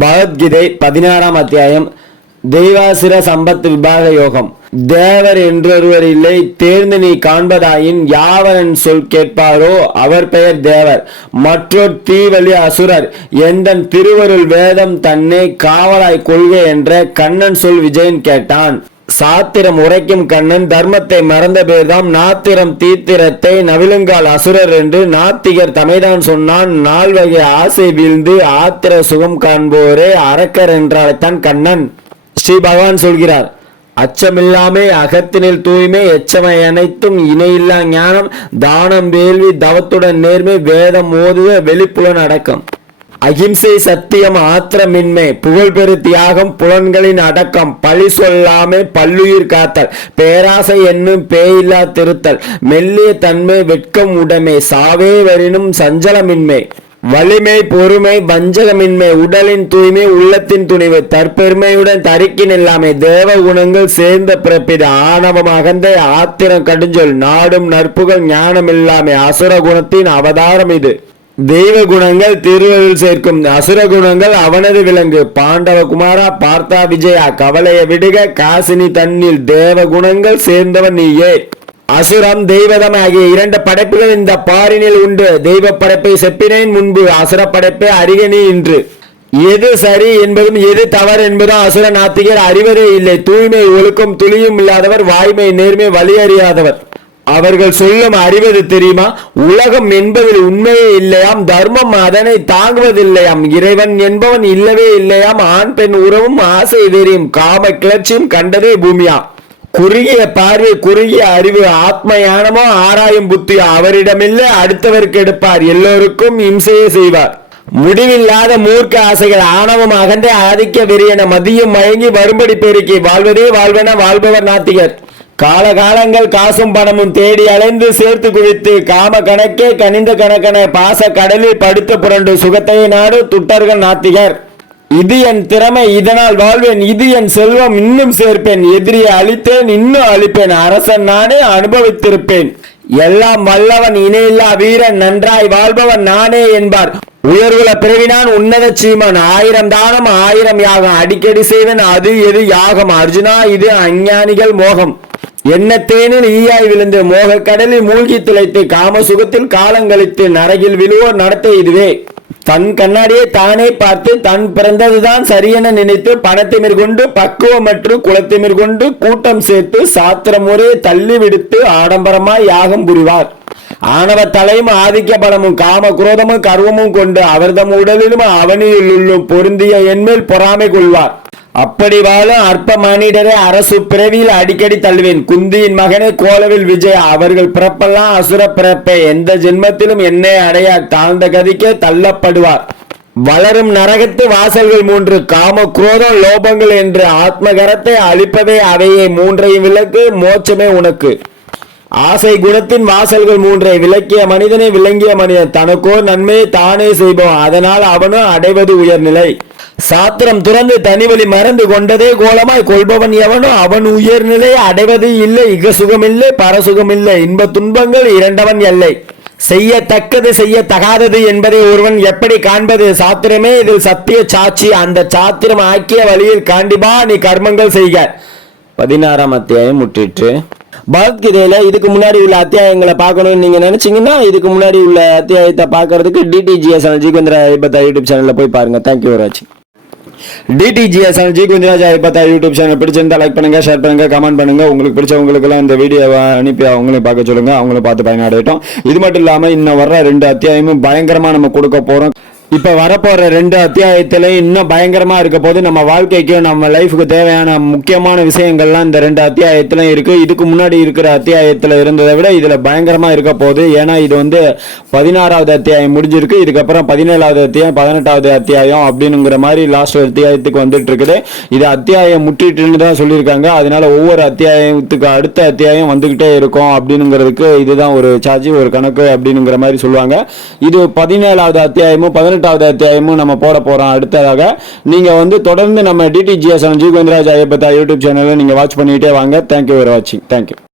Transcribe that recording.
பகவத்கீதை பதினாறாம் அத்தியாயம் தெய்வாசுர சம்பத் விபாக யோகம். தேவர் என்றொருவர் இல்லை தேர்ந்து நீ காண்பதாயின் யாவரன் சொல் கேட்பாரோ அவர் பெயர் தேவர். மற்றொரு தீவழி அசுரர் எந்தன் திருவருள் வேதம் தன்னை காவலாய் கொள்க என்ற கண்ணன் சொல் விஜயன் கேட்டான். சாத்திரம் உரைக்கும் கண்ணன் தர்மத்தை மறந்த பேர்தாம். நாத்திரம் தீத்திரத்தை நவிலுங்கால் அசுரர் என்று நாத்திகர் தமைதான் சொன்னான். நால்வகை ஆசை வீழ்ந்து ஆத்திர சுகம் காண்போரே அரக்கர் என்றால்தான் கண்ணன். ஸ்ரீ பகவான் சொல்கிறார் அச்சமில்லாமே அகத்தினில் தூய்மை எச்சமை அனைத்தும் இணையில்லா ஞானம் தானம் வேள்வி தவத்துடன் நேர்மை வேதம் ஓதுவ வெளிப்புலன் அடக்கம். அகிம்சை சத்தியம் ஆத்திரமின்மை புகழ்பெரு தியாகம் புலன்களின் அடக்கம் பழி சொல்லாமை பல்லுயிர் காத்தல் பேராசை என்னும் பேயில்லா திருத்தல் மெல்லிய தன்மை வெட்கம் உடைமை சாவே வரினும் சஞ்சலமின்மை வலிமை பொறுமை வஞ்சகமின்மை உடலின் தூய்மை உள்ளத்தின் துணிவு தற்பெருமையுடன் தரிக்கி நில்லாமை தேவ குணங்கள் சேர்ந்த பிறப்பிது ஆணவம் அகந்தை ஆத்திரம் கடுஞ்சொல் நாடும் நற்புகள் ஞானமில்லாமை அசுர குணத்தின் அவதாரம் இது. தெய்வ குணங்கள் திருவருள் சேர்க்கும். அசுர குணங்கள் அவனது விலங்கு. பாண்டவ குமாரா பார்த்தா விஜயா. கவலைய விடுக காசினி தன்னில் தேவ குணங்கள் சேர்ந்தவன் நீயே. அசுரம் தெய்வதம் ஆகிய இரண்டு படைப்புகள் இந்த பாரினில் உண்டு. தெய்வ படைப்பை செப்பினேன் முன்பு அசுர படைப்பை அறிகனி இன்று. எது சரி என்பதும் எது தவறு என்பதும் அசுர நாத்திகர் அறிவதே இல்லை. தூய்மை ஒழுக்கம் துளியும் இல்லாதவர் வாய்மை நேர்மை வழி அறியாதவர். அவர்கள் சொல்லும் அறிவது தெரியுமா? உலகம் என்பதில் உண்மையே இல்லையாம் தர்மம் அதனை தாங்குவதில்லையாம் இறைவன் என்பவன் இல்லவே இல்லையாம் ஆண் பெண் உறவும் ஆசை வெறியும் காம கிளர்ச்சியும் கண்டதே பூமியா? குறுகிய பார்வை குறுகிய அறிவு ஆத்ம ஞானமோ ஆராயும் புத்தியோ அவரிடமில்லை அடுத்தவருக்கு எடுப்பார் எல்லோருக்கும் இம்சையே செய்வார். முடிவில்லாத மூர்க்க ஆசைகள் ஆணவம் அகன்ற ஆதிக்க வெறியன மதியம் மயங்கி வரும்படி பெருக்கி வாழ்வதே வாழ்வென வாழ்பவர் நாத்திகர். காலகாலங்கள் காசும் பணமும் தேடி அலைந்து சேர்த்து குவித்து காம கணக்கே கனிந்த கணக்கென பாச கடலில் படுத்து புரண்டு சுகத்தை நாடு துட்டர்கள் நாத்திகர். இது என் திறமை இதனால் வாழ்வேன் இது என் செல்வம் இன்னும் சேர்ப்பேன் எதிரியை அழித்தேன் இன்னும் அழிப்பேன் அரசன் நானே அனுபவித்திருப்பேன். எல்லாம் வல்லவன் இணையில்லா வீரன் நன்றாய் வாழ்பவன் நானே என்பார். உயர்வுல பிறவினான் உன்னத சீமன் ஆயிரம் தானம் ஆயிரம் யாகம் அடிக்கடி செய்வன் அது எது யாகம் அர்ஜுனா இது அஞ்ஞானிகள் மோகம். எண்ணத்தேனில் ஈயாய் விழுந்து மோக கடலில் மூழ்கி துளைத்து காம சுகத்தில் காலங்களித்து நரகில் விழுவோர் நடத்த இதுவே. தன் கண்ணாடியை தானே பார்த்து தன் பிறந்ததுதான் சரியென நினைத்து பணத்தை பக்குவம் பக்குவமற்று குலத்தை கொண்டு கூட்டம் சேர்த்து சாத்திர முறையை தள்ளி விடுத்து ஆடம்பரமாய் யாகம் புரிவார். ஆணவ தலையும் ஆதிக்க பலமும் காம குரோதமும் கர்வமும் கொண்டு அவர்தம் உடலிலும் அவனியிலுள்ளும் பொருந்திய என்மேல் பொறாமை கொள்வார். அப்படி வாழும் அற்ப மனிதரை அரசு பிறவியில் அடிக்கடி தள்ளுவேன். குந்தியின் மகனே கோலவில் விஜய் அவர்கள் பிறப்பெல்லாம் அசுர பிறப்பே. எந்த ஜென்மத்திலும் என்னை அடைய தாழ்ந்த கதிக்கே தள்ளப்படுவார். வளரும் நரகத்து வாசல்கள் மூன்று. காம குரோதம் லோபங்கள் என்று ஆத்மகரத்தை அழிப்பதே அவையே. மூன்றையும் விளக்கு மோட்சமே உனக்கு. ஆசை குணத்தின் வாசல்கள் மூன்றை விளக்கிய மனிதனை விளங்கிய மனிதன். தனக்கோ நன்மையை தானே செய்பவன். அதனால் அவனும் அடைவது உயர்நிலை. சாத்திரம் துறந்து தனிவழி மறந்து கொண்டதே கோலமாய் கொள்பவன் எவனோ அவன் உயர்நிலை அடைவது இல்லை. இக சுகமில்லை பரசுகமில்லை. இன்ப துன்பங்கள் இரண்டவன் எல்லை. செய்யத்தக்கது செய்ய தகாதது என்பதை ஒருவன் எப்படி காண்பது? சாத்திரமே இதில் சத்திய சாட்சி. அந்த சாத்திரம் ஆக்கிய வழியில் காண்டிபா நீ கர்மங்கள் செய்க. பதினாறாம் அத்தியாயம் முற்றிற்று. பகவத்கீதையில இதுக்கு முன்னாடி உள்ள அத்தியாயங்களை பார்க்கணும்னு நீங்க நினைச்சீங்கன்னா இதுக்கு முன்னாடி உள்ள அத்தியாயத்தை பார்க்கறதுக்கு டிடிஜிஎஸ் ஜிகேந்திரா ஐபத்தா யூடியூப் சேனல்ல போய் பாருங்க. தேங்க்யூ வெரி வாட்சிங் டிடிஜிஎஸ் ஜி குந்திராஜா ஐபத்தா யூடியூப் சேனல் பிடிச்சிருந்தா லைக் பண்ணுங்க ஷேர் பண்ணுங்க கமெண்ட் பண்ணுங்க. உங்களுக்கு பிடிச்சவங்களுக்கெல்லாம் இந்த வீடியோவை அனுப்பி அவங்களையும் பார்க்க சொல்லுங்க. அவங்களும் பார்த்து பயனடையட்டும். இது மட்டும் இல்லாம இன்னும் வர்ற ரெண்டு அத்தியாயமும் பயங்கரமா நம்ம கொடுக்க போறோம். இப்ப வரப்போற ரெண்டு அத்தியாயத்திலையும் இன்னும் பயங்கரமா இருக்க போது நம்ம வாழ்க்கைக்கும் நம்ம லைஃபுக்கு தேவையான முக்கியமான விஷயங்கள்லாம் இந்த ரெண்டு அத்தியாயத்திலும் இருக்கு. இதுக்கு முன்னாடி இருக்கிற அத்தியாயத்துல இருந்ததை விட இதுல பயங்கரமா இருக்க போகுது ஏன்னா இது வந்து பதினாறாவது அத்தியாயம் முடிஞ்சிருக்கு. இதுக்கப்புறம் பதினேழாவது அத்தியாயம் பதினெட்டாவது அத்தியாயம் அப்படிங்கிற மாதிரி லாஸ்ட் அத்தியாயத்துக்கு வந்துட்டு இருக்குது இது அத்தியாயம் முற்றிட்டுன்னு தான் சொல்லியிருக்காங்க. அதனால ஒவ்வொரு அத்தியாயத்துக்கு அடுத்த அத்தியாயம் வந்துகிட்டே இருக்கும் அப்படிங்கிறதுக்கு இதுதான் ஒரு சார்ஜ் ஒரு கணக்கு அப்படிங்கிற மாதிரி சொல்லுவாங்க. இது பதினேழாவது அத்தியாயமும் பதினெட்டு பதினெட்டாவது அத்தியாயமும் நம்ம போட போறோம். அடுத்ததாக நீங்க வந்து தொடர்ந்து நம்ம டிடிஜிஎஸ் ஜி கோவிந்தராஜ் ஐயப்பத்தா யூடியூப் சேனலை நீங்க வாட்ச் பண்ணிட்டே வாங்க. தேங்க்யூ ஃபார் வாட்சிங் தேங்க்யூ